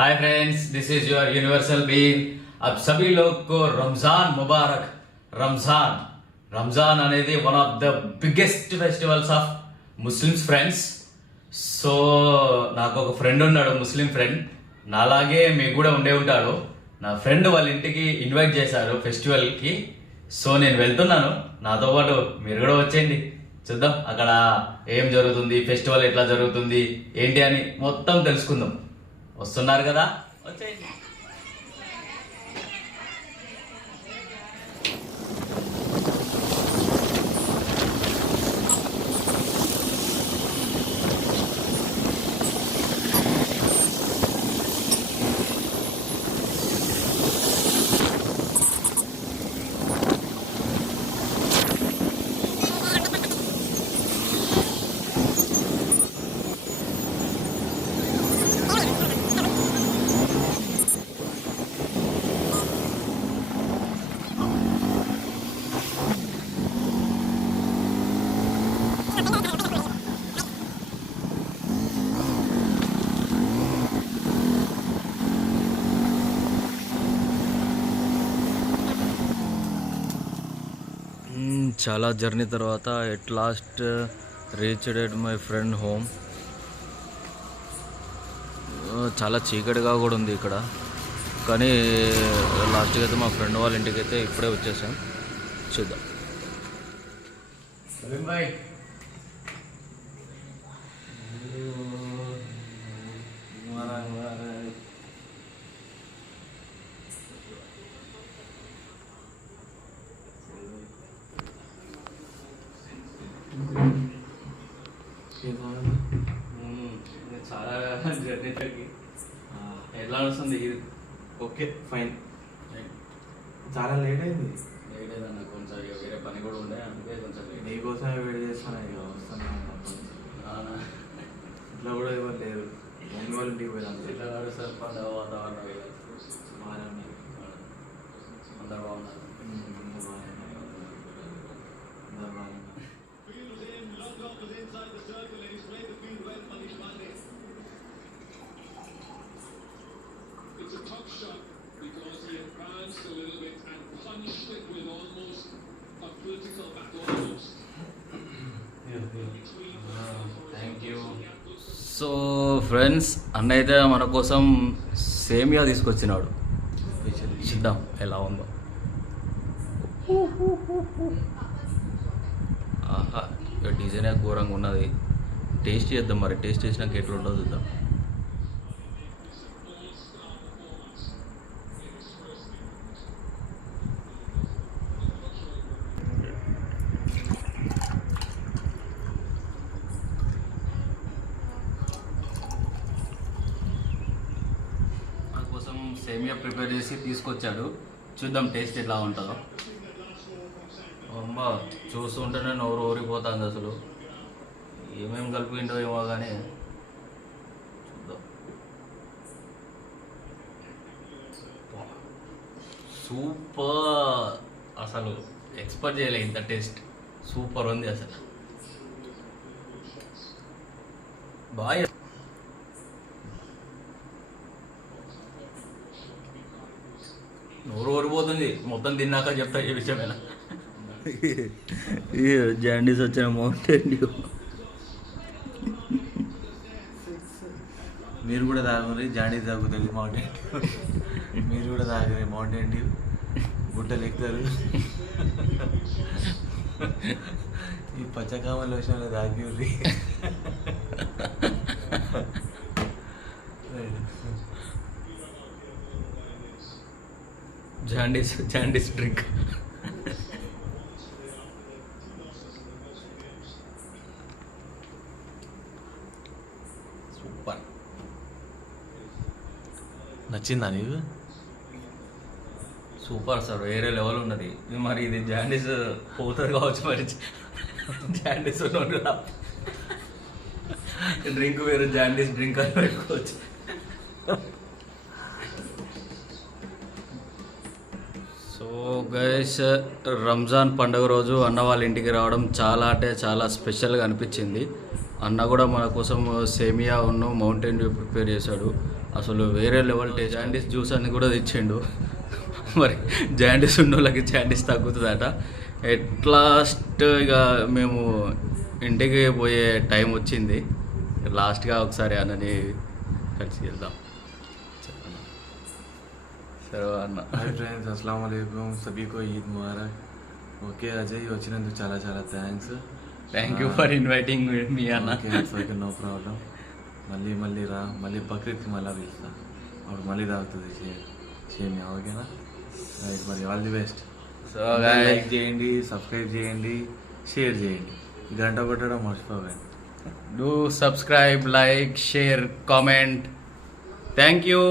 Hi friends, this is your universal being. अब सभी लोग को रमजान मुबारक। रमजान అనేది one of the biggest festivals of Muslims friends. So నాకు ఒక ఫ్రెండ్ ఉన్నాడు, ముస్లిం ఫ్రెండ్. నాలాగే మీకు కూడా ఉండే ఉంటాడు. నా ఫ్రెండ్ వాళ్ళ ఇంటికి ఇన్వైట్ చేశారు ఫెస్టివల్కి. సో నేను వెళ్తున్నాను, నాతో పాటు మీరు కూడా వచ్చేయండి. చూద్దాం అక్కడ ఏం జరుగుతుంది, ఫెస్టివల్ ఎట్లా జరుగుతుంది ఏంటి అని మొత్తం తెలుసుకుందాం. వస్తున్నారు కదా, వచ్చేయండి. చాలా జర్నీ తర్వాత at last reached at my friend home. చాలా చీకటిగా కూడా ఉంది ఇక్కడ, కానీ లాస్ట్కి అయితే మా ఫ్రెండ్ వాళ్ళ ఇంటికి అయితే ఇప్పుడే వచ్చేసాం. చూద్దాం. చాలా జర్నీ తగ్గి ఎట్లా వస్తుంది ఇది? Okay fine. చాలా లేట్ అయింది. లేట్ అయిందన్న, కొంచెం ఇక వేరే పని కూడా ఉండే, అందుకే కొంచెం లేట్. నీకోసమే వెయిట్ చేస్తాను. ఇక వస్తాను. ఇట్లా కూడా ఎవరు లేరు. మమ్మీ వాళ్ళ ఇంటికి పోయినాను. ఇట్లా నడుస్తారు పండుగ వాతావరణం. బాగానే అందరు బాగున్నారు. It's a tough shot because he advanced a little bit and punched it with almost a political battle almost. Thank you. So friends, అన్న అయితే మన కోసం సేమియా తీసుకొచ్చినాడు. చూద్దాం ఎలా ఉందో. ఆహా, ఇక డిజైనే ఘోరంగా ఉన్నది. టేస్ట్ చేద్దాం, మరి టేస్ట్ చేసినాక ఎట్లా ఉంటుందో చూద్దాం. కోసం సేమియా ప్రిపేర్ చేసి తీసుకొచ్చాడు. చూద్దాం టేస్ట్ ఎట్లా ఉంటుందో. అమ్మ, చూస్తుంటేనే నోరు ఊరిపోతుంది అసలు. ఏమేమి కలిపిండో ఏమో కానీ చూద్దాం. సూపర్, అసలు ఎక్స్పెక్ట్ చేయలే ఇంత టేస్ట్. సూపర్ ఉంది అసలు. బాగా నోరు ఊరిపోతుంది మొత్తం తిన్నాక చెప్తా ఈ విషయమేనా. జాండీస్ వచ్చిన మౌంటైన్ డ్యూ. మీరు కూడా తాగురి, జాండీస్ తాగుతుంది మౌంటైన్ డ్యూ. మీరు కూడా తాగురి మౌంటైన్ డ్యూ. గుట్టలు ఎక్కుతారు. ఈ పచ్చకామల విషయంలో తాగిరి. Jaundice drink. సూపర్. నచ్చిందా నీకు? సూపర్ సార్, వేరే లెవెల్ ఉన్నది. మరి ఇది జాండీస్ పోతుంది కావచ్చు. మరి జాండీస్ డ్రింక్ వేరు, జాండీస్ డ్రింక్ అని పెట్టుకోవచ్చు. సో గైస్, రంజాన్ పండుగ రోజు అన్న వాళ్ళ ఇంటికి రావడం చాలా అంటే చాలా స్పెషల్గా అనిపించింది. అన్న కూడా మన కోసం సేమియా ఉన్న మౌంటైన్ డ్యూ ప్రిపేర్ చేశాడు. అసలు వేరే లెవెల్ టేస్ట్. జాండీస్ జ్యూస్ అని కూడా తెచ్చిండు. మరి జాండీస్ ఉన్న వాళ్ళకి జాండీస్ తగ్గుతుందట. లాస్ట్ ఇక మేము ఇంటికి పోయే టైం వచ్చింది. లాస్ట్గా ఒకసారి అన్నని కలిసి వెళ్దాం. సరే అన్న. హాయ్ ఫ్రెండ్స్, అస్సలాము అలైకుం, సభీకో ఈద్ ముబారక్. ఓకే అజయ్, వచ్చినందుకు చాలా చాలా thanks. Thank you for inviting me అన్న. Okay, no problem. మళ్ళీ రా, మళ్ళీ బక్రీద్కి మళ్ళీ పిలుస్తా, అప్పుడు మళ్ళీ తాగుతుంది సేమియా. ఓకేనా? రైట్, మరి all the best. So like చేయండి, సబ్స్క్రైబ్ చేయండి, షేర్ చేయండి, గంట కొట్టడం మర్చిపోకండి. Do subscribe, like, share, comment. Thank you.